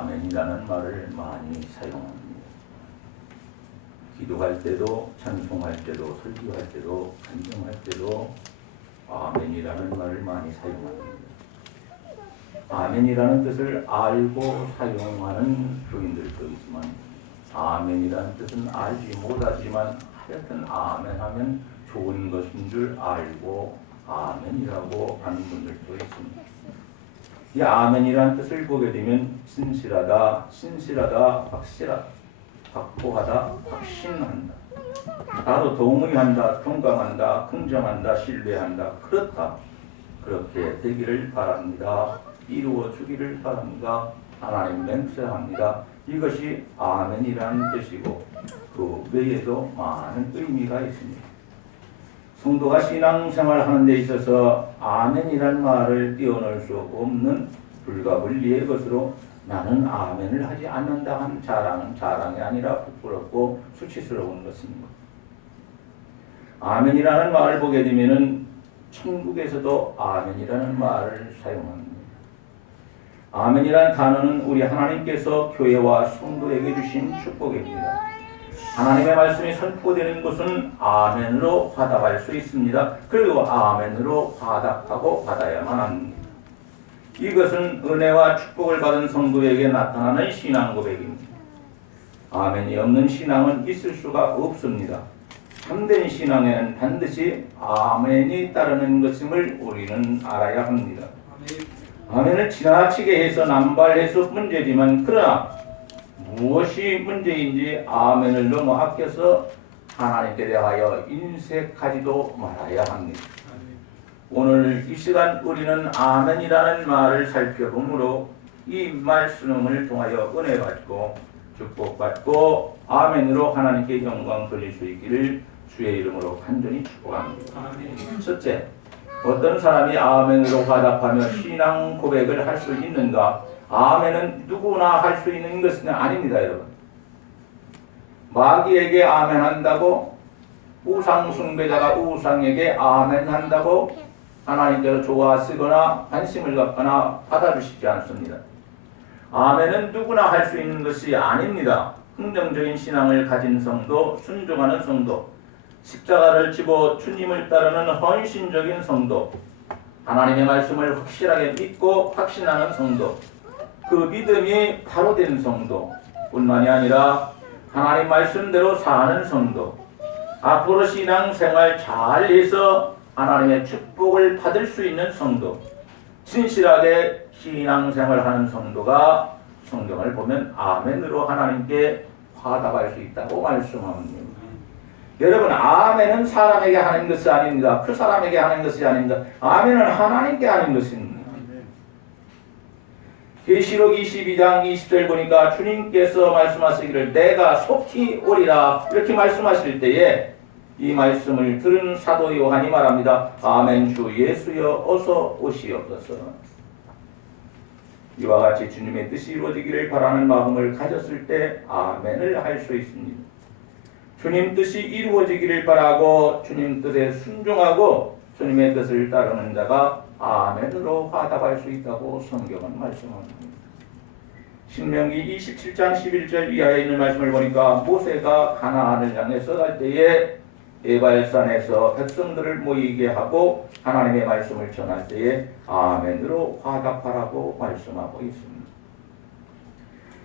아멘이라는 말을 많이 사용합니다. 기도할 때도, 찬송할 때도, 설교할 때도, 간증할 때도 아멘이라는 말을 많이 사용합니다. 아멘이라는 뜻을 알고 사용하는 교인들도 있지만, 아멘이라는 뜻은 알지 못하지만 하여튼 아멘하면 좋은 것인 줄 알고 아멘이라고 하는 분들도 있습니다. 이 아멘이라는 뜻을 보게 되면 신실하다, 확실하다, 확고하다, 확신한다, 나도 동의한다, 동감한다, 긍정한다, 신뢰한다, 그렇다, 그렇게 되기를 바랍니다. 이루어 주기를 바랍니다. 하나님 맹세합니다. 이것이 아멘이라는 뜻이고 그 외에도 많은 의미가 있습니다. 성도가 신앙생활하는 데 있어서 아멘이라는 말을 띄어넣을 수 없는 불가분리의 것으로 나는 아멘을 하지 않는다 한 자랑은 자랑이 아니라 부끄럽고 수치스러운 것입니다. 아멘이라는 말을 보게 되면 천국에서도 아멘이라는 말을 사용합니다. 아멘이라는 단어는 우리 하나님께서 교회와 성도에게 주신 축복입니다. 하나님의 말씀이 선포되는 것은 아멘으로 화답할 수 있습니다. 그리고 아멘으로 화답하고 받아야만 합니다. 이것은 은혜와 축복을 받은 성도에게 나타나는 신앙 고백입니다. 아멘이 없는 신앙은 있을 수가 없습니다. 참된 신앙에는 반드시 아멘이 따르는 것임을 우리는 알아야 합니다. 아멘을 지나치게 해서 남발해서 문제지만, 그러나 무엇이 문제인지 아멘을 너무 아껴서 하나님께 대하여 인색하지도 말아야 합니다. 오늘 이 시간 우리는 아멘이라는 말을 살펴보므로 이 말씀을 통하여 은혜 받고 축복받고 아멘으로 하나님께 영광 돌릴 수 있기를 주의 이름으로 간절히 축복합니다. 첫째, 어떤 사람이 아멘으로 화답하며 신앙 고백을 할 수 있는가? 아멘은 누구나 할 수 있는 것은 아닙니다, 여러분. 마귀에게 아멘한다고, 우상 숭배자가 우상에게 아멘한다고 하나님께서 좋아하시거나 관심을 갖거나 받아주시지 않습니다. 아멘은 누구나 할 수 있는 것이 아닙니다. 긍정적인 신앙을 가진 성도, 순종하는 성도, 십자가를 지고 주님을 따르는 헌신적인 성도, 하나님의 말씀을 확실하게 믿고 확신하는 성도, 그 믿음이 바로 된 성도 뿐만이 아니라 하나님 말씀대로 사는 성도, 앞으로 신앙생활 잘해서 하나님의 축복을 받을 수 있는 성도, 진실하게 신앙생활하는 성도가 성경을 보면 아멘으로 하나님께 화답할 수 있다고 말씀합니다. 여러분, 아멘은 사람에게 하는 것이 아닙니다. 그 사람에게 하는 것이 아닙니다. 아멘은 하나님께 하는 것입니다. 계시록 22장 20절 보니까 주님께서 말씀하시기를 내가 속히 오리라 이렇게 말씀하실 때에 이 말씀을 들은 사도 요한이 말합니다. 아멘. 주 예수여 어서 오시옵소서. 이와 같이 주님의 뜻이 이루어지기를 바라는 마음을 가졌을 때 아멘을 할 수 있습니다. 주님 뜻이 이루어지기를 바라고 주님 뜻에 순종하고 주님의 뜻을 따르는 자가 아멘으로 화답할 수 있다고 성경은 말씀합니다. 신명기 27장 11절 이하에 있는 말씀을 보니까 모세가 가나안을 향해서 갈 때에 에발산에서 백성들을 모이게 하고 하나님의 말씀을 전할 때에 아멘으로 화답하라고 말씀하고 있습니다.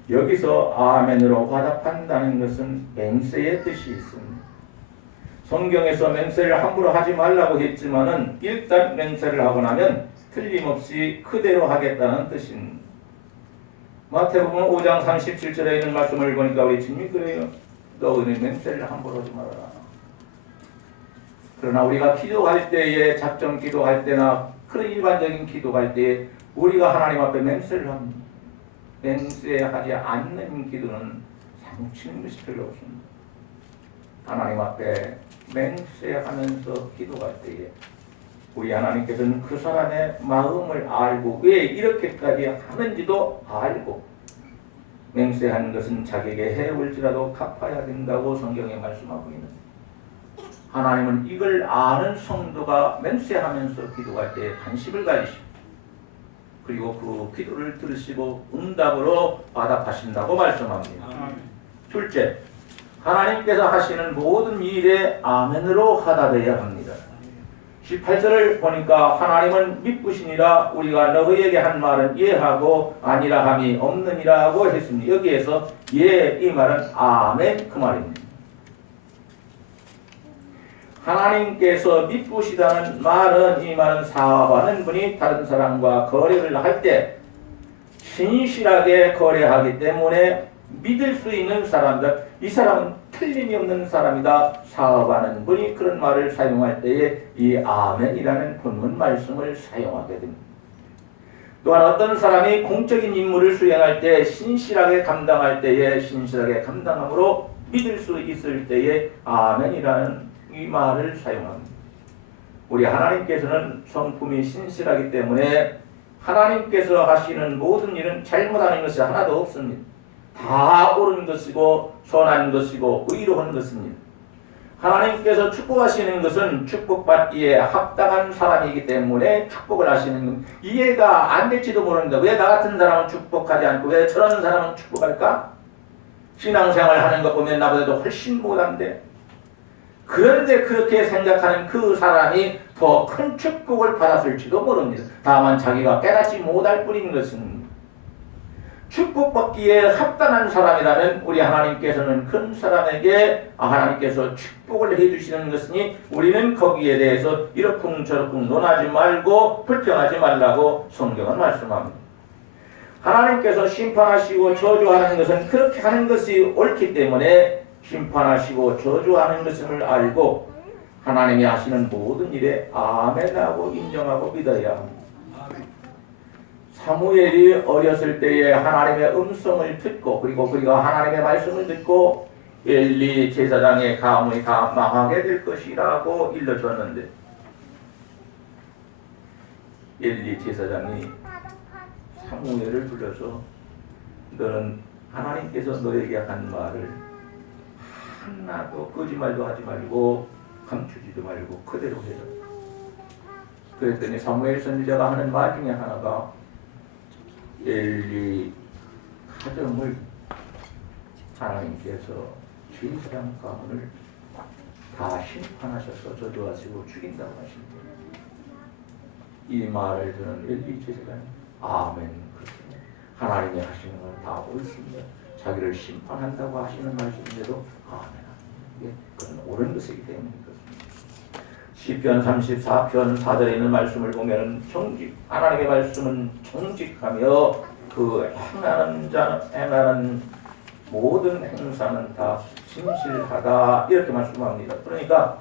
여기서 아멘으로 화답한다는 것은 맹세의 뜻이 있습니다. 성경에서 맹세를 함부로 하지 말라고 했지만은 일단 맹세를 하고 나면 틀림없이 그대로 하겠다는 뜻입니다. 마태복음 5장 37절에 있는 말씀을 보니까 우리 주님이 그래요. 너희는 맹세를 함부로 하지 말아라. 그러나 우리가 기도할 때에 작정 기도할 때나 그런 일반적인 기도할 때에 우리가 하나님 앞에 맹세를 합니다. 맹세하지 않는 기도는 상치는 것이 별로 없습니다. 하나님 앞에 맹세하면서 기도할 때에 우리 하나님께서는 그 사람의 마음을 알고 왜 이렇게까지 하는지도 알고 맹세하는 것은 자기에게 해올지라도 갚아야 된다고 성경에 말씀하고 있는데 하나님은 이걸 아는 성도가 맹세하면서 기도할 때에 관심을 가지시고 그리고 그 기도를 들으시고 응답으로 받아가신다고 말씀합니다. 둘째, 하나님께서 하시는 모든 일에 아멘으로 하답해야 합니다. 18절을 보니까 하나님은 미쁘시니라 우리가 너희에게 한 말은 예하고 아니라 함이 없느니라고 했습니다. 여기에서 예 이 말은 아멘 그 말입니다. 하나님께서 미쁘시다는 말은 이 말은 사업하는 분이 다른 사람과 거래를 할 때 신실하게 거래하기 때문에 믿을 수 있는 사람들, 이 사람은 틀림이 없는 사람이다. 사업하는 분이 그런 말을 사용할 때에 이 아멘이라는 본문 말씀을 사용하게 됩니다. 또한 어떤 사람이 공적인 임무를 수행할 때 신실하게 감당할 때에 신실하게 감당함으로 믿을 수 있을 때에 아멘이라는 이 말을 사용합니다. 우리 하나님께서는 성품이 신실하기 때문에 하나님께서 하시는 모든 일은 잘못하는 것이 하나도 없습니다. 다 옳은 것이고 선한 것이고 의로운 것입니다. 하나님께서 축복하시는 것은 축복받기에 합당한 사람이기 때문에 축복을 하시는 것. 이해가 안 될지도 모르는데 왜 나 같은 사람은 축복하지 않고 왜 저런 사람은 축복할까? 신앙생활 하는 것 보면 나보다도 훨씬 못한데 그런데 그렇게 생각하는 그 사람이 더 큰 축복을 받았을지도 모릅니다. 다만 자기가 깨닫지 못할 뿐인 것입니다. 축복받기에 합당한 사람이라면 우리 하나님께서는 큰 사람에게 하나님께서 축복을 해주시는 것이니 우리는 거기에 대해서 이러쿵저러쿵 논하지 말고 불평하지 말라고 성경은 말씀합니다. 하나님께서 심판하시고 저주하는 것은 그렇게 하는 것이 옳기 때문에 심판하시고 저주하는 것을 알고 하나님이 하시는 모든 일에 아멘하고 인정하고 믿어야 합니다. 사무엘이 어렸을 때에 하나님의 음성을 듣고 그리고 그가 하나님의 말씀을 듣고 엘리 제사장의 가문이 다 망하게 될 것이라고 일러줬는데 엘리 제사장이 사무엘을 불러서 너는 하나님께서 너에게 한 말을 하나도 거짓말도 하지 말고 감추지도 말고 그대로 해라. 그랬더니 사무엘 선지자가 하는 말 중에 하나가 엘리 가정을 하나님께서 제사장 가문을 다 심판하셔서 저주하시고 죽인다고 하십니다. 이 말을 듣는 엘리 제사장이 아멘 그렇습니다. 하나님이 하시는 건 다 옳습니다. 자기를 심판한다고 하시는 말씀인데도 아멘. 그건 옳은 것이기 때문에 그렇습니다. 시편 34편 4절에 있는 말씀을 보면 하나님의 말씀은 정직하며 그 행하는 모든 행사는 다 진실하다 이렇게 말씀합니다. 그러니까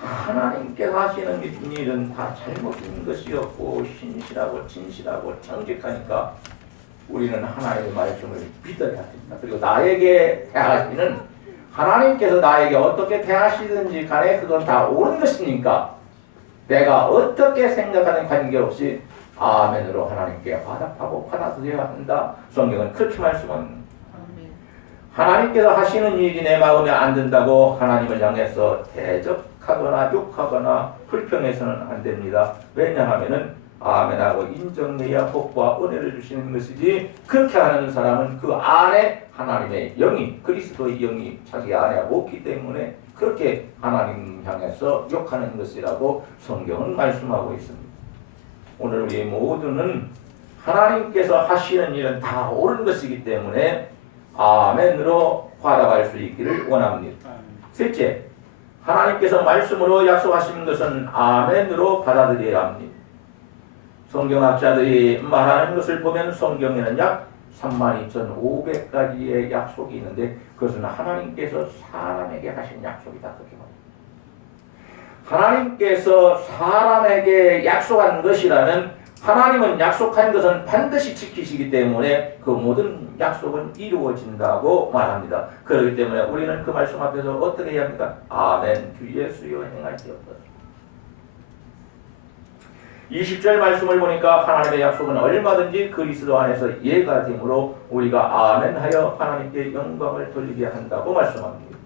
하나님께서 하시는 일은 다 잘못된 것이 없고 신실하고 진실하고 정직하니까 우리는 하나님의 말씀을 믿어야 됩니다. 그리고 나에게 대하시는 하나님께서 나에게 어떻게 대하시든지 간에 그건 다 옳은 것이니까 내가 어떻게 생각하는 관계없이 아멘으로 하나님께 화답하고 받아들여야 한다. 성경은 그렇게 말씀합니다. 하나님께서 하시는 일이 내 마음에 안 든다고 하나님을 향해서 대적하거나 욕하거나 불평해서는 안 됩니다. 왜냐하면은 아멘하고 인정해야 복과 은혜를 주시는 것이지 그렇게 하는 사람은 그 안에 하나님의 영이 그리스도의 영이 자기 안에 없기 때문에 그렇게 하나님 향해서 욕하는 것이라고 성경은 말씀하고 있습니다. 오늘 우리 모두는 하나님께서 하시는 일은 다 옳은 것이기 때문에 아멘으로 화답할 수 있기를 원합니다. 셋째, 하나님께서 말씀으로 약속하시는 것은 아멘으로 받아들여야 합니다. 성경학자들이 말하는 것을 보면 성경에는 약 32,500가지의 약속이 있는데 그것은 하나님께서 사람에게 하신 약속이다. 그렇게 말합니다. 하나님께서 사람에게 약속한 것이라면 하나님은 약속한 것은 반드시 지키시기 때문에 그 모든 약속은 이루어진다고 말합니다. 그렇기 때문에 우리는 그 말씀 앞에서 어떻게 해야 합니까? 아멘 주 예수여 행하시옵소서. 20절 말씀을 보니까 하나님의 약속은 얼마든지 그리스도 안에서 예가 되므로 우리가 아멘하여 하나님께 영광을 돌리게 한다고 말씀합니다.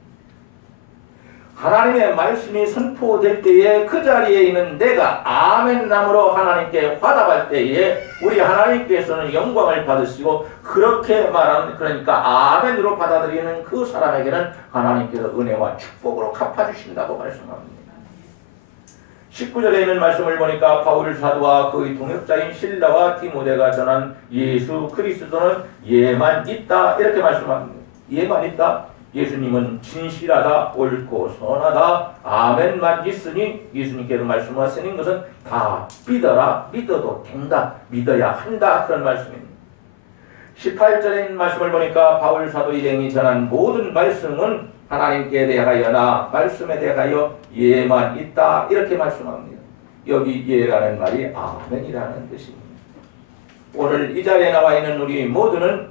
하나님의 말씀이 선포될 때에 그 자리에 있는 내가 아멘남으로 하나님께 화답할 때에 우리 하나님께서는 영광을 받으시고 그렇게 말하는 그러니까 아멘으로 받아들이는 그 사람에게는 하나님께서 은혜와 축복으로 갚아주신다고 말씀합니다. 19절에 있는 말씀을 보니까 바울 사도와 그의 동역자인 실라와 디모데가 전한 예수 그리스도는 예만 있다 이렇게 말씀합니다. 예만 있다. 예수님은 진실하다, 옳고 선하다, 아멘만 있으니 예수님께서 말씀하시는 것은 다 믿어라, 믿어도 된다, 믿어야 한다 그런 말씀입니다. 18절에 있는 말씀을 보니까 바울 사도 일행이 전한 모든 말씀은 하나님께 대하여나 말씀에 대하여 예만 있다 이렇게 말씀합니다. 여기 예라는 말이 아멘이라는 뜻입니다. 오늘 이 자리에 나와 있는 우리 모두는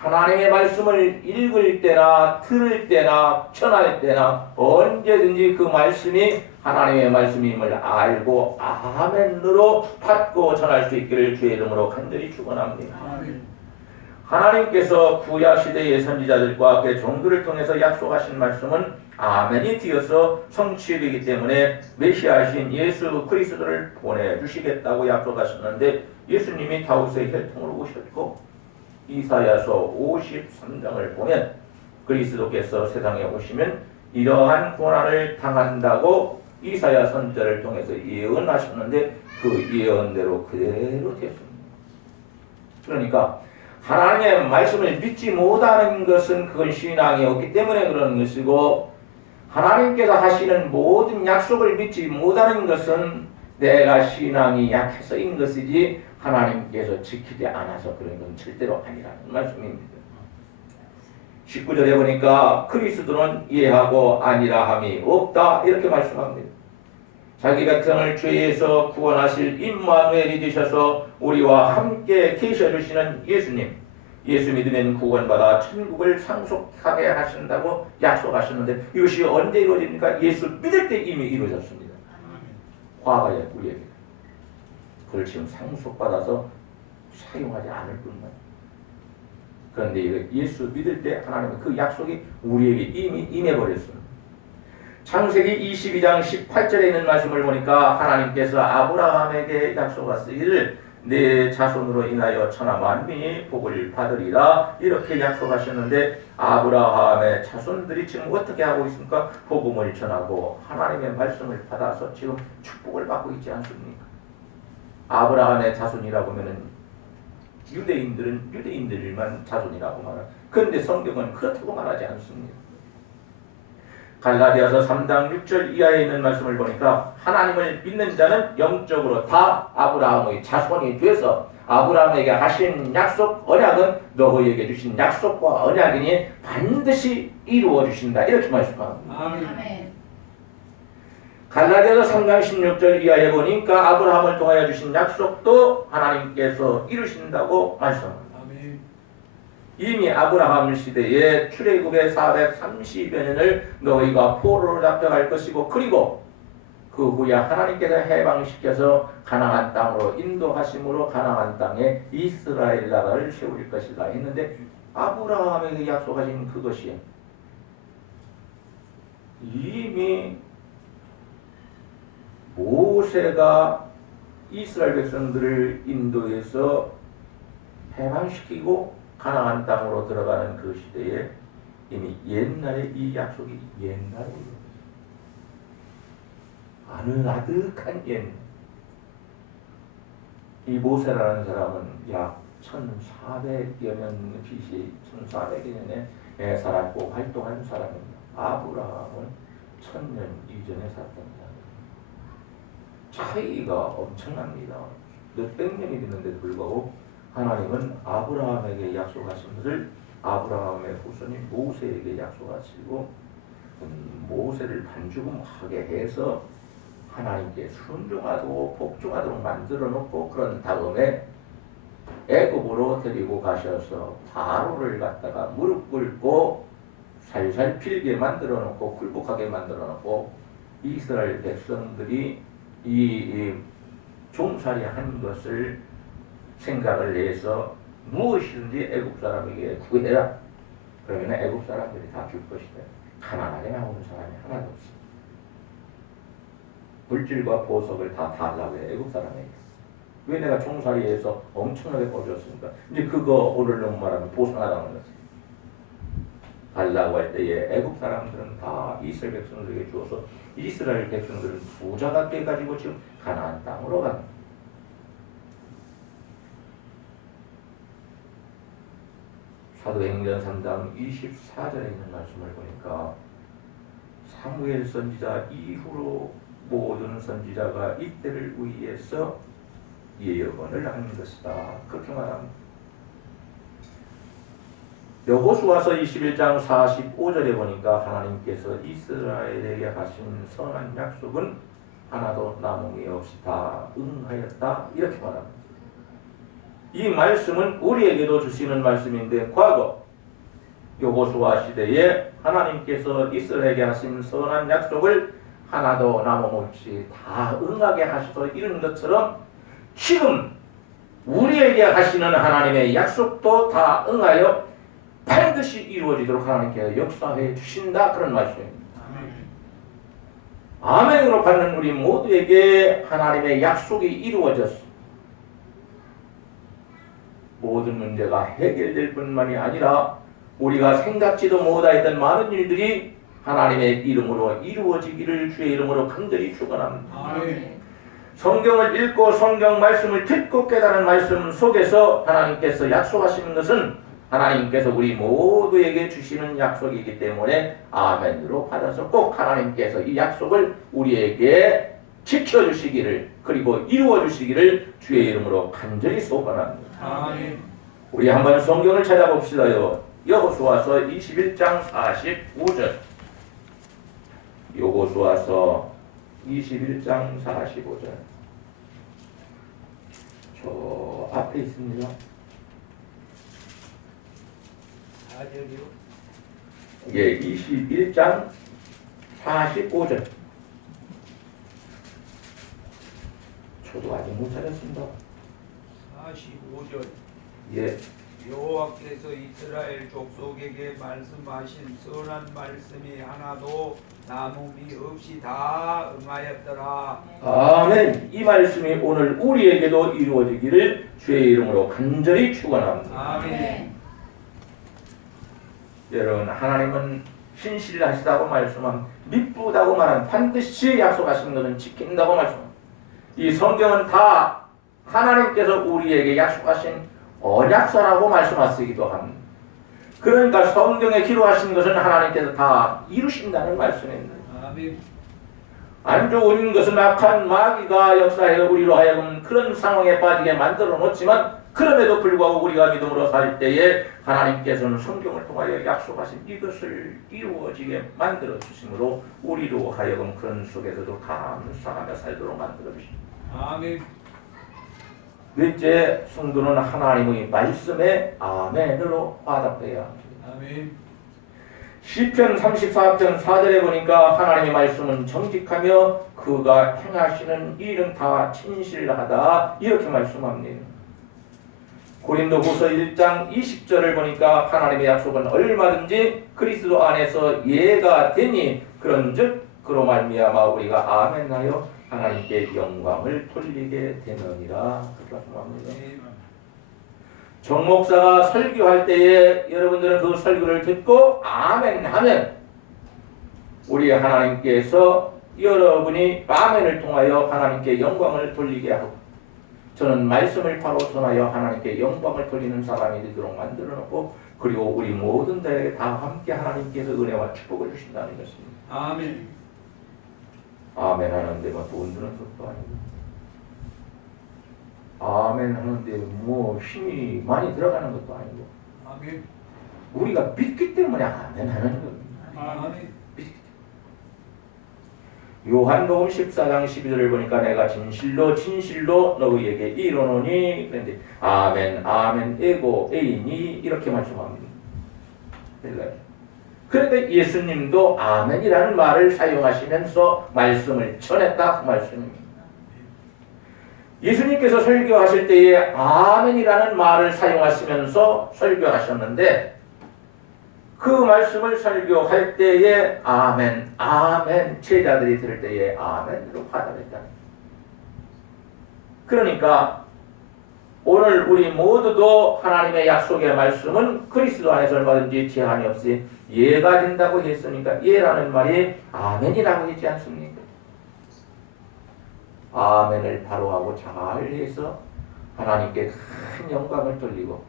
하나님의 말씀을 읽을 때나 들을 때나 전할 때나 언제든지 그 말씀이 하나님의 말씀임을 알고 아멘으로 받고 전할 수 있기를 주의 이름으로 간절히 축원합니다. 하나님께서 구약시대의 선지자들과 그의 종들을 통해서 약속하신 말씀은 아멘이 되어서 성취되기 때문에 메시아이신 예수 그리스도를 보내주시겠다고 약속하셨는데 예수님이 다윗의 혈통으로 오셨고 이사야서 53장을 보면 그리스도께서 세상에 오시면 이러한 고난을 당한다고 이사야 선지자를 통해서 예언하셨는데 그 예언대로 그대로 됐습니다. 그러니까 하나님의 말씀을 믿지 못하는 것은 그건 신앙이 없기 때문에 그러는 것이고 하나님께서 하시는 모든 약속을 믿지 못하는 것은 내가 신앙이 약해서인 것이지 하나님께서 지키지 않아서 그런 건 절대로 아니라는 말씀입니다. 19절에 보니까 그리스도는 예하고 아니라 함이 없다 이렇게 말씀합니다. 자기 백성을 죄에서 구원하실 임마누엘이 되셔서 우리와 함께 계셔주시는 예수님, 예수 믿으면 구원받아 천국을 상속하게 하신다고 약속하셨는데 이것이 언제 이루어집니까? 예수 믿을 때 이미 이루어졌습니다. 화가의 우리에게 그걸 지금 상속받아서 사용하지 않을 뿐만. 그런데 예수 믿을 때 하나님은 그 약속이 우리에게 이미 임해버렸습니다. 창세기 22장 18절에 있는 말씀을 보니까 하나님께서 아브라함에게 약속하시기를 내 자손으로 인하여 천하 만민이 복을 받으리라 이렇게 약속하셨는데 아브라함의 자손들이 지금 어떻게 하고 있습니까? 복음을 전하고 하나님의 말씀을 받아서 지금 축복을 받고 있지 않습니까? 아브라함의 자손이라고 하면은 유대인들은 유대인들만 자손이라고 말합니다. 그런데 성경은 그렇다고 말하지 않습니다. 갈라디아서 3장 6절 이하에 있는 말씀을 보니까 하나님을 믿는 자는 영적으로 다 아브라함의 자손이 되어서 아브라함에게 하신 약속 언약은 너희에게 주신 약속과 언약이니 반드시 이루어 주신다 이렇게 말씀합니다. 아멘. 갈라디아서 3장 16절 이하에 보니까 아브라함을 통하여 주신 약속도 하나님께서 이루신다고 말씀합니다. 이미 아브라함 시대에 출애굽의 430여 년을 너희가 포로로 잡혀갈 것이고 그리고 그 후에 하나님께서 해방시켜서 가나안 땅으로 인도하심으로 가나안 땅에 이스라엘 나라를 세울 것이다 했는데 아브라함에게 약속하신 그것이 이미 모세가 이스라엘 백성들을 인도해서 해방시키고 가나안 땅으로 들어가는 그 시대에 이미 옛날에 이 약속이 옛날에 아늑아득한 옛날. 이 모세라는 사람은 약 1400여 년 BC 1400여 년에 살았고 활동한 사람입니다. 아브라함은 1000년 이전에 살았던 사람. 차이가 엄청납니다. 몇백 년이 됐는데도 불구하고 하나님은 아브라함에게 약속하신 것을 아브라함의 후손인 모세에게 약속하시고 모세를 반죽음하게 해서 하나님께 순종하고 복종하도록 만들어 놓고 그런 다음에 애굽으로 데리고 가셔서 바로를 갖다가 무릎 꿇고 살살 필게 만들어 놓고 굴복하게 만들어 놓고 이스라엘 백성들이 이 종살이 한 것을 생각을 해서 무엇이든지 애굽 사람에게 구해라. 그러면 애굽 사람들이 다 줄 것이다. 가난하게 나오는 사람이 하나도 없습니다. 물질과 보석을 다 달라고 해. 애국 사람에게. 왜 내가 종살이에서 엄청나게 벌어졌습니까? 이제 그거 오늘로 말하면 보상하라는 거지. 달라고 할 때에 애국 사람들은 다 이스라엘 백성들에게 주어서 이스라엘 백성들은 부자가 돼가지고 지금 가나안 땅으로 간. 사도행전 3장 24절에 있는 말씀을 보니까 사무엘 선지자 이후로 모든 선지자가 이때를 위해서 예언을 하는 것이다. 그렇게 말합니다. 여호수아서 21장 45절에 보니까 하나님께서 이스라엘에게 하신 선한 약속은 하나도 남음이 없이 다 응하였다. 이렇게 말합니다. 이 말씀은 우리에게도 주시는 말씀인데 과거 여호수아 시대에 하나님께서 이스라엘에게 하신 선한 약속을 하나도 남음없이 다 응하게 하셔서 이런 것처럼 지금 우리에게 하시는 하나님의 약속도 다 응하여 반드시 이루어지도록 하나님께서 역사해 주신다. 그런 말씀입니다. 아멘으로 받는 우리 모두에게 하나님의 약속이 이루어졌습니다. 모든 문제가 해결될 뿐만이 아니라 우리가 생각지도 못하였던 많은 일들이 하나님의 이름으로 이루어지기를 주의 이름으로 간절히 축원합니다. 성경을 읽고 성경 말씀을 듣고 깨달은 말씀 속에서 하나님께서 약속하시는 것은 하나님께서 우리 모두에게 주시는 약속이기 때문에 아멘으로 받아서 꼭 하나님께서 이 약속을 우리에게 지켜주시기를 그리고 이루어주시기를 주의 이름으로 간절히 소원합니다. 아멘. 우리 한번 성경을 찾아봅시다요. 여호수아서 21장 45절. 여호수아서 21장 45절. 저 앞에 있습니다. 4절이요? 예, 21장 45절. 저도 아직 못 찾았습니다. 45절. 예. 여호와께서 이스라엘 족속에게 말씀하신 선한 말씀이 하나도 남음이 없이 다 응하였더라. 아멘. 이 말씀이 오늘 우리에게도 이루어지기를 주의 이름으로 간절히 축원합니다. 아멘. 여러분, 하나님은 신실하시다고 말씀함, 미쁘다고 말한 반드시 약속하신 것은 지킨다고 말씀합니다. 이 성경은 다 하나님께서 우리에게 약속하신 언약서라고 말씀하시기도 합니다. 그러니까 성경에 기록하신 것은 하나님께서 다 이루신다는 말씀입니다. 아멘. 안 좋은 것은 악한 마귀가 역사해 우리로 하여금 그런 상황에 빠지게 만들어 놓지만 그럼에도 불구하고 우리가 믿음으로 살 때에 하나님께서는 성경을 통하여 약속하신 이것을 이루어지게 만들어 주심으로 우리로 하여금 그런 속에서도 감사하며 살도록 만들어 주십니다. 아멘. 넷째, 성도는 하나님의 말씀에 아멘으로 화답해야 합니다. 아멘. 시편 34편 4절에 보니까 하나님의 말씀은 정직하며 그가 행하시는 일은 다 진실하다 이렇게 말씀합니다. 고린도후서 1장 20절을 보니까 하나님의 약속은 얼마든지 그리스도 안에서 예가 되니 그런즉 그로 말미암아 우리가 아멘하여 하나님께 영광을 돌리게 되느니라 그렇게 말씀합니다. 정 목사가 설교할 때에 여러분들은 그 설교를 듣고 아멘 하면 우리 하나님께서 여러분이 아멘을 통하여 하나님께 영광을 돌리게 하고 저는 말씀을 바로 전하여 하나님께 영광을 돌리는 사람이 되도록 만들어 놓고 그리고 우리 모든 자에게 다 함께 하나님께서 은혜와 축복을 주신다는 것입니다. 아멘. 아멘 하는데 뭐 돈 드는 것도 아니고 아멘 하는데 뭐 힘이 많이 들어가는 것도 아니고 아멘. 우리가 믿기 때문에 아멘 하는 겁니다. 아멘. 요한복음 14장 12절을 보니까 내가 진실로 진실로 너희에게 이르노니 그런데 아멘 아멘 에고 에이니 이렇게 말씀합니다. 그런데 예수님도 아멘이라는 말을 사용하시면서 말씀을 전했다 그 말씀입니다. 예수님께서 설교하실 때에 아멘이라는 말을 사용하시면서 설교하셨는데 그 말씀을 설교할 때에 아멘, 아멘, 제자들이 들을 때에 아멘으로 받아들였다. 그러니까 오늘 우리 모두도 하나님의 약속의 말씀은 그리스도 안에서 얼마든지 제한이 없이 예가 된다고 했으니까 예라는 말이 아멘이라고 했지 않습니까? 아멘을 바로 하고 잘해서 하나님께 큰 영광을 돌리고,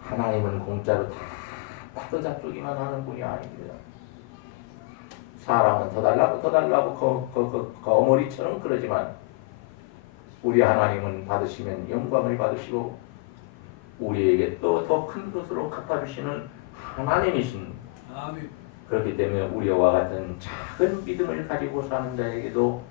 하나님은 공짜로 다 받아잡기만 하는 분이 아닙니다. 사람은 더 달라고 거머리처럼 그러지만 우리 하나님은 받으시면 영광을 받으시고 우리에게 또 더 큰 것으로 갚아주시는 하나님이신, 아멘. 그렇기 때문에 우리와 같은 작은 믿음을 가지고 사는 자에게도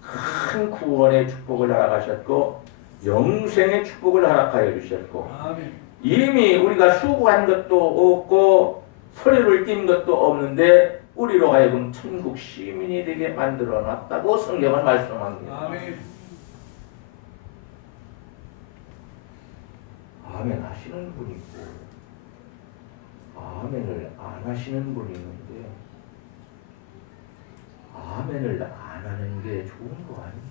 큰 구원의 축복을 허락하셨고 영생의 축복을 허락하여 주셨고, 아멘. 이미 우리가 수고한 것도 없고 소리를 띈 것도 없는데 우리로 하여금 천국 시민이 되게 만들어 놨다고 성경은 말씀합니다. 아멘. 아멘 하시는 분이 있고 아멘을 안 하시는 분이 있는데, 아멘을 안 하는 게 좋은 거 아닙니다.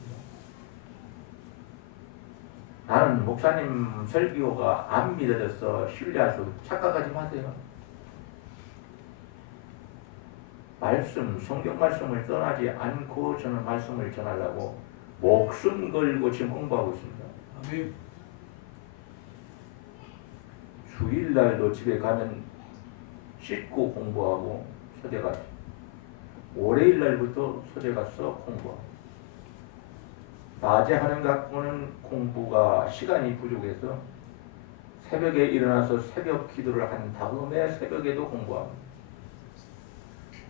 나는 목사님 설교가 안 믿어져서 신뢰하셔서 착각하지 마세요. 성경 말씀을 떠나지 않고 저는 말씀을 전하려고 목숨 걸고 지금 공부하고 있습니다. 아멘. 주일날도 집에 가면 씻고 공부하고 서재 가서, 월요일날부터 서재 가서 공부하고, 낮에 하는 갖고는 공부가 시간이 부족해서 새벽에 일어나서 새벽 기도를 한 다음에 새벽에도 공부합니다.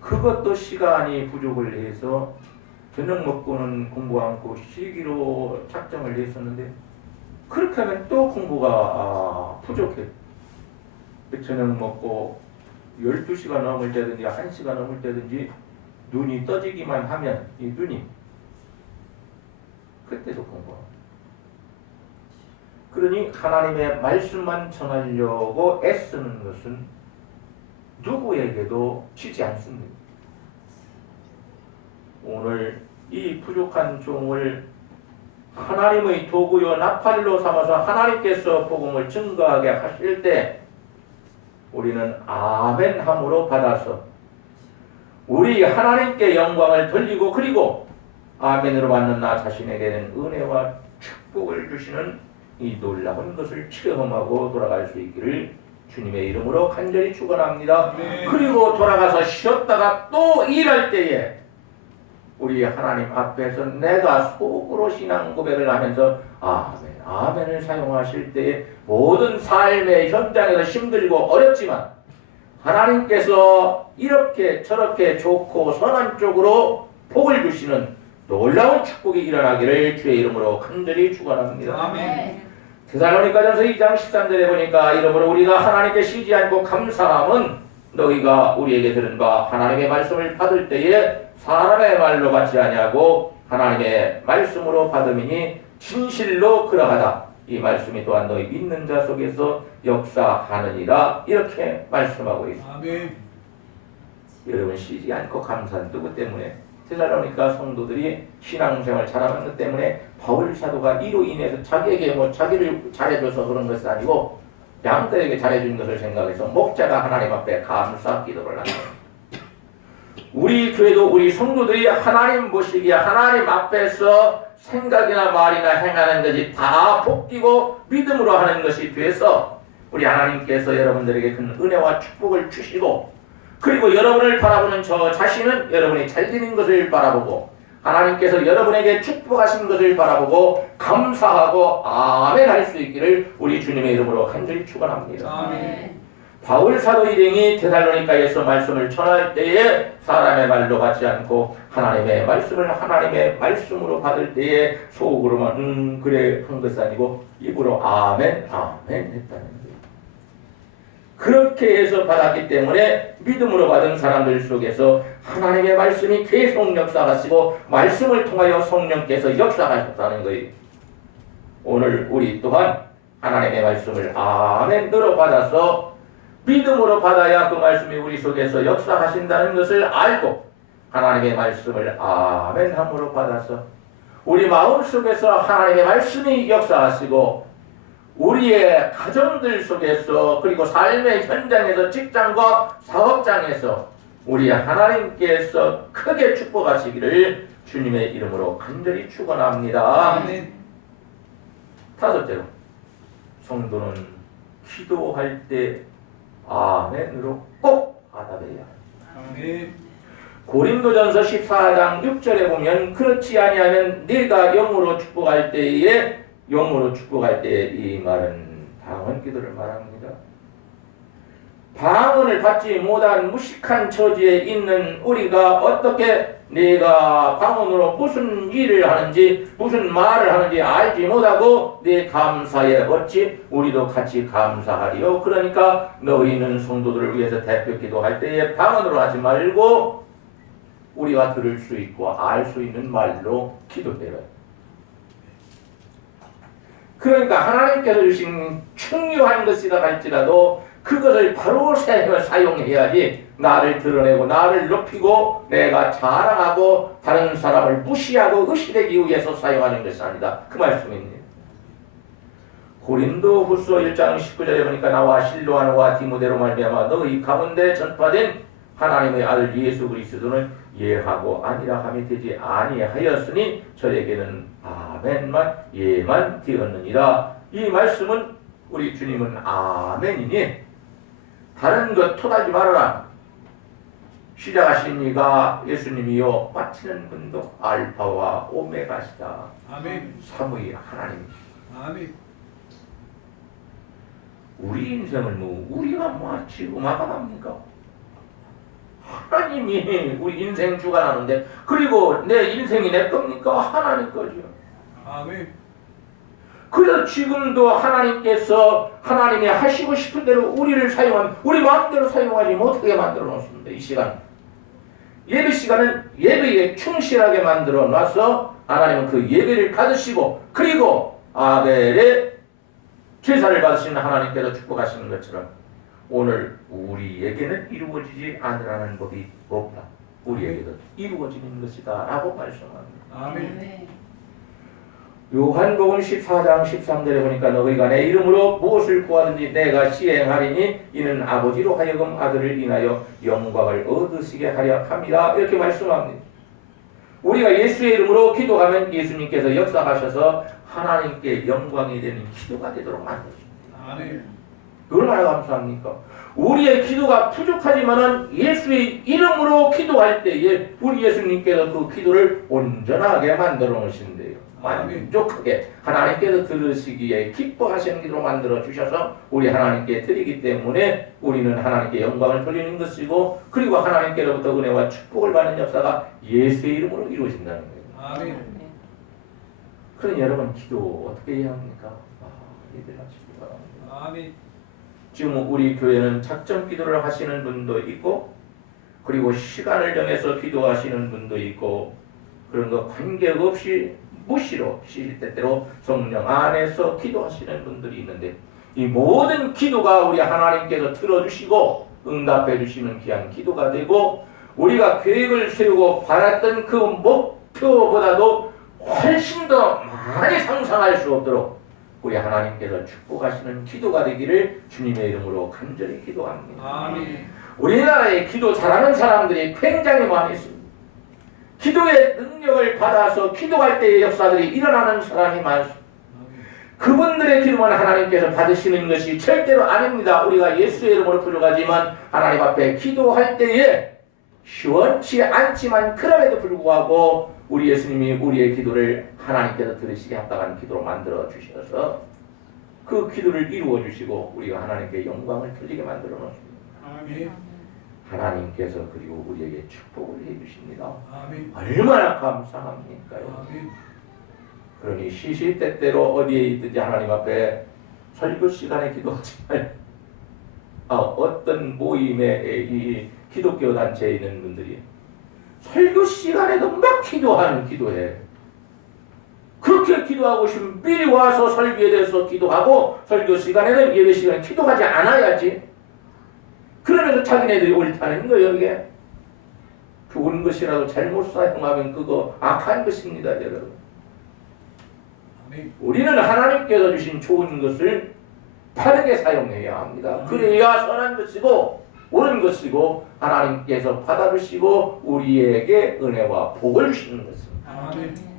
그것도 시간이 부족을 해서 저녁 먹고는 공부 않고 쉬기로 작정을 했었는데, 그렇게 하면 또 공부가 부족해. 저녁 먹고 12시가 넘을 때든지 1시가 넘을 때든지 눈이 떠지기만 하면 이 눈이, 그때도 공부합니다. 그러니 하나님의 말씀만 전하려고 애쓰는 것은 누구에게도 지지 않습니다. 오늘 이 부족한 종을 하나님의 도구요 나팔로 삼아서 하나님께서 복음을 증거하게 하실 때 우리는 아멘함으로 받아서 우리 하나님께 영광을 돌리고, 그리고 아멘으로 받는 나 자신에게는 은혜와 축복을 주시는 이 놀라운 것을 체험하고 돌아갈 수 있기를 주님의 이름으로 간절히 축원합니다. 네. 그리고 돌아가서 쉬었다가 또 일할 때에 우리 하나님 앞에서 내가 속으로 신앙 고백을 하면서 아멘, 아멘을 사용하실 때에 모든 삶의 현장에서 힘들고 어렵지만 하나님께서 이렇게 저렇게 좋고 선한 쪽으로 복을 주시는 놀라운 축복이 일어나기를 주의 이름으로 간절히 축원합니다. 아멘. 데살로니가전서 2장 13절에 보니까 이러므로 우리가 하나님께 쉬지 않고 감사함은 너희가 우리에게 들은 바 하나님의 말씀을 받을 때에 사람의 말로 받지 아니하고 하나님의 말씀으로 받음이니 진실로 그러하다. 이 말씀이 또한 너희 믿는 자 속에서 역사하느니라. 이렇게 말씀하고 있습니다. 아멘. 여러분, 쉬지 않고 감사한 누구 때문에? 데살로니가 성도들이 신앙생활 잘하는 것 때문에 바울 사도가 이로 인해서 자기에게 자기를 잘해줘서 그런 것이 아니고 양들에게 잘해준 것을 생각해서 목자가 하나님 앞에 감사 기도를 한다. 우리 교회도 우리 성도들이 하나님 보시기에 하나님 앞에서 생각이나 말이나 행하는 것이 다 복되고 믿음으로 하는 것이 돼서 우리 하나님께서 여러분들에게 큰 은혜와 축복을 주시고, 그리고 여러분을 바라보는 저 자신은 여러분이 잘 되는 것을 바라보고 하나님께서 여러분에게 축복하신 것을 바라보고 감사하고 아멘 할 수 있기를 우리 주님의 이름으로 간절히 축원합니다. 아멘. 바울 사도 일행이 데살로니가에서 말씀을 전할 때에 사람의 말로 받지 않고 하나님의 말씀을 하나님의 말씀으로 받을 때에 속으로만 그래 한 것이 아니고 입으로 아멘 아멘 했다는 거예요. 그렇게 해서 받았기 때문에 믿음으로 받은 사람들 속에서 하나님의 말씀이 계속 역사하시고 말씀을 통하여 성령께서 역사하셨다는 거예요. 오늘 우리 또한 하나님의 말씀을 아멘으로 받아서 믿음으로 받아야 그 말씀이 우리 속에서 역사하신다는 것을 알고 하나님의 말씀을 아멘 함으로 받아서 우리 마음 속에서 하나님의 말씀이 역사하시고 우리의 가정들 속에서 그리고 삶의 현장에서 직장과 사업장에서 우리 하나님께서 크게 축복하시기를 주님의 이름으로 간절히 축원합니다. 아멘. 다섯째로 성도는 기도할 때 아멘으로 꼭 받아들여야 합니다. 아멘. 고린도전서 14장 6절에 보면 그렇지 아니하면 네가 영으로 축복할 때에 이 말은 방언 기도를 말합니다. 방언을 받지 못한 무식한 처지에 있는 우리가 어떻게 네가 방언으로 무슨 일을 하는지 무슨 말을 하는지 알지 못하고 네 감사에 어찌 우리도 같이 감사하리요. 그러니까 너희는 성도들을 위해서 대표 기도할 때에 방언으로 하지 말고 우리가 들을 수 있고 알 수 있는 말로 기도해라. 그러니까 하나님께서 주신 중요한 것이라 할지라도 그것을 바로 사용해야지 나를 드러내고 나를 높이고 내가 자랑하고 다른 사람을 무시하고 의식되기 위해서 사용하는 것이 아니다. 그 말씀입니다. 고린도후서 1장 19절에 보니까 나와 실로아노와 디모데로 말미암아 너희 가운데 전파된 하나님의 아들 예수 그리스도는 예하고 아니라 함이 되지 아니하였으니 저에게는 아멘만 예만 되었느니라. 이 말씀은 우리 주님은 아멘이니 다른 것 토달지 말아라. 시작하신 이가 예수님이요 마치는 분도 알파와 오메가시다. 아멘. 삼위 하나님이시다. 아멘. 우리 인생을 우리가 마치고 마감합니까? 하나님이 우리 인생 주관하는데 그리고 내 인생이 내 겁니까? 하나님 거죠. 아멘. 그래서 지금도 하나님께서 하나님이 하시고 싶은 대로 우리를 사용하면 우리 마음대로 사용하지 못하게 만들어 놓습니다. 이 시간 예배 시간은 예배에 충실하게 만들어 놔서 하나님은 그 예배를 받으시고 그리고 아벨의 제사를 받으시는 하나님께서 축복하시는 것처럼 오늘 우리에게는 이루어지지 않으라는 법이 없다. 우리에게도 이루어지는 것이다 라고 말씀합니다. 아멘. 요한복음 14장 13절에 보니까 너희가 내 이름으로 무엇을 구하든지 내가 시행하리니 이는 아버지로 하여금 아들을 인하여 영광을 얻으시게 하려 합니다. 이렇게 말씀합니다. 우리가 예수의 이름으로 기도하면 예수님께서 역사하셔서 하나님께 영광이 되는 기도가 되도록 만드십니다. 아멘. 얼마나 감사합니까? 우리의 기도가 부족하지만은 예수의 이름으로 기도할 때에 우리 예수님께서 그 기도를 온전하게 만들어 놓으신대요. 만족하게 하나님께서 들으시기에 기뻐하시는 기도로 만들어 주셔서 우리 하나님께 드리기 때문에 우리는 하나님께 영광을 돌리는 것이고 그리고 하나님께로부터 은혜와 축복을 받는 역사가 예수의 이름으로 이루어진다는 거예요. 아멘. 그러니 여러분 기도 어떻게 해야 합니까? 예배하시기 바랍니다. 아멘. 지금 우리 교회는 작정 기도를 하시는 분도 있고 그리고 시간을 정해서 기도하시는 분도 있고 그런 거 관계없이 무시로 시시때때로 성령 안에서 기도하시는 분들이 있는데 이 모든 기도가 우리 하나님께서 들어주시고 응답해 주시는 귀한 기도가 되고 우리가 계획을 세우고 바랐던 그 목표보다도 훨씬 더 많이 상상할 수 없도록 우리 하나님께서 축복하시는 기도가 되기를 주님의 이름으로 간절히 기도합니다. 아멘. 우리나라에 기도 잘하는 사람들이 굉장히 많이 있습니다. 기도의 능력을 받아서 기도할 때의 역사들이 일어나는 사람이 많습니다. 그분들의 기도만 하나님께서 받으시는 것이 절대로 아닙니다. 우리가 예수의 이름으로 부르가지만 하나님 앞에 기도할 때에 시원치 않지만 그럼에도 불구하고 우리 예수님이 우리의 기도를 하나님께서 들으시게 합당한 기도로 만들어 주셔서 그 기도를 이루어 주시고 우리가 하나님께 영광을 돌리게 만들어 놓습니다. 아멘. 하나님께서 그리고 우리에게 축복을 해주십니다. 아멘. 얼마나 감사합니까요? 아멘. 그러니 시시때때로 어디에 있든지 하나님 앞에 설교 시간에 기도하지 말. 어떤 모임에 이 기독교 단체에 있는 분들이 설교 시간에도 막 기도하는 기도해. 그렇게 기도하고 싶으면 미리 와서 설교에 대해서 기도하고 설교 시간에는 예배 시간에 기도하지 않아야지. 그러면서 자기네들이 옳다는 거예요. 이게 좋은 것이라도 잘못 사용하면 그거 악한 것입니다, 여러분. 아멘. 우리는 하나님께서 주신 좋은 것을 바르게 사용해야 합니다. 그래야 선한 것이고 옳은 것이고 하나님께서 받아주시고 우리에게 은혜와 복을 주시는 것입니다. 아멘.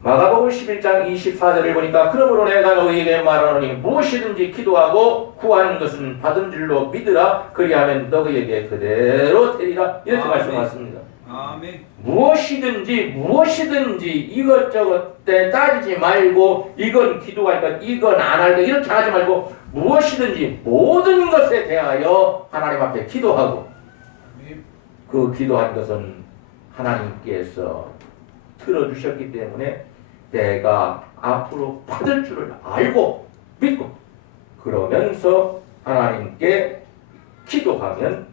마가복음 11장 24절을 보니까 그러므로 내가 너희에게 말하노니 무엇이든지 기도하고 구하는 것은 받은 줄로 믿으라. 그리하면 너희에게 그대로 되리라. 이렇게 아멘. 말씀하셨습니다. 아멘. 무엇이든지 이것저것 때 따지지 말고 이건 기도하니까 이건 안 할까 이렇게 하지 말고 무엇이든지 모든 것에 대하여 하나님 앞에 기도하고 아멘. 그 기도한 것은 하나님께서 들어주셨기 때문에 내가 앞으로 받을 줄을 알고 믿고 그러면서 하나님께 기도하면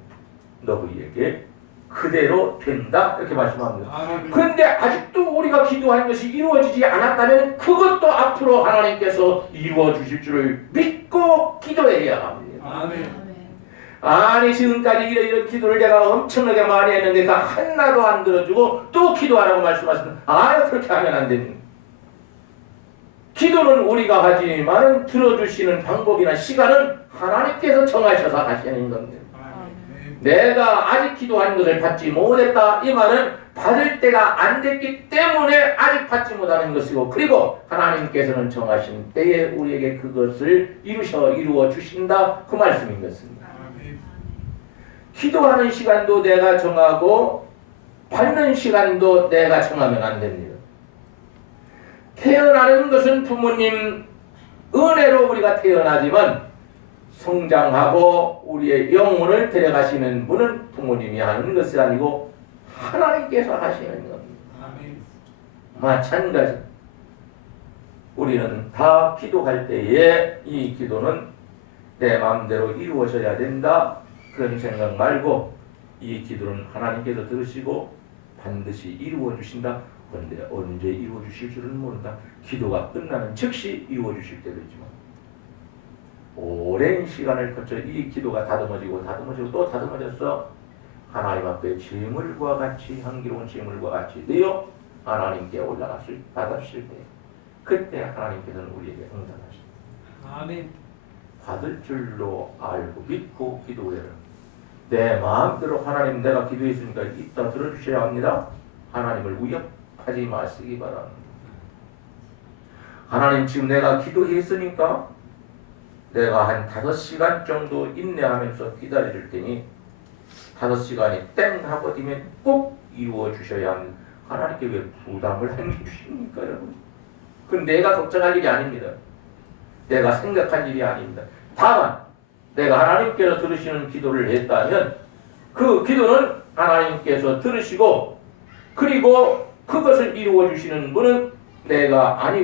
너희에게 그대로 된다 이렇게 말씀합니다. 아멘. 그런데 아직도 우리가 기도한 것이 이루어지지 않았다면 그것도 앞으로 하나님께서 이루어 주실 줄을 믿고 기도해야 합니다. 아멘. 아니 지금까지 이런 기도를 내가 엄청나게 많이 했는데 그 하나도 안 들어주고 또 기도하라고 말씀하시면 그렇게 하면 안 됩니다. 기도는 우리가 하지만 들어주시는 방법이나 시간은 하나님께서 정하셔서 하시는 겁니다. 아멘. 내가 아직 기도한 것을 받지 못했다 이 말은 받을 때가 안 됐기 때문에 아직 받지 못하는 것이고 그리고 하나님께서는 정하신 때에 우리에게 그것을 이루어 주신다 그 말씀인 것입니다. 아멘. 기도하는 시간도 내가 정하고 받는 시간도 내가 정하면 안 됩니다. 태어나는 것은 부모님 은혜로 우리가 태어나지만 성장하고 우리의 영혼을 데려가시는 분은 부모님이 하는 것이 아니고 하나님께서 하시는 겁니다. 아멘. 마찬가지 우리는 다 기도할 때에 이 기도는 내 마음대로 이루어져야 된다 그런 생각 말고 이 기도는 하나님께서 들으시고 반드시 이루어 주신다. 그런데 언제 이루어 주실 줄은 모른다. 기도가 끝나는 즉시 이루어 주실 때도 있지만 오랜 시간을 거쳐 이 기도가 다듬어지고 또 다듬어져서 하나님 앞에 재물과 같이 향기로운 재물과 같이 되어 하나님께 받아주실 때 그때 하나님께서는 우리에게 응답하십니다. 아멘. 받을 줄로 알고 믿고 기도해라. 내 마음대로 하나님 내가 기도했으니까 이따 들어주셔야 합니다. 하나님을 위협하지 마시기 바랍니다. 하나님 지금 내가 기도했으니까 내가 한 5시간 정도 인내하면서 기다릴 테니 5시간이 땡 하고 되면 꼭 이루어 주셔야 합니다. 하나님께 왜 부담을 안겨주십니까 여러분? 그건 내가 걱정할 일이 아닙니다. 내가 생각한 일이 아닙니다. 다만 내가 하나님께서 들으시는 기도를 했다면 그 기도는 하나님께서 들으시고 그리고 그것을 이루어 주시는 분은 내가 아니고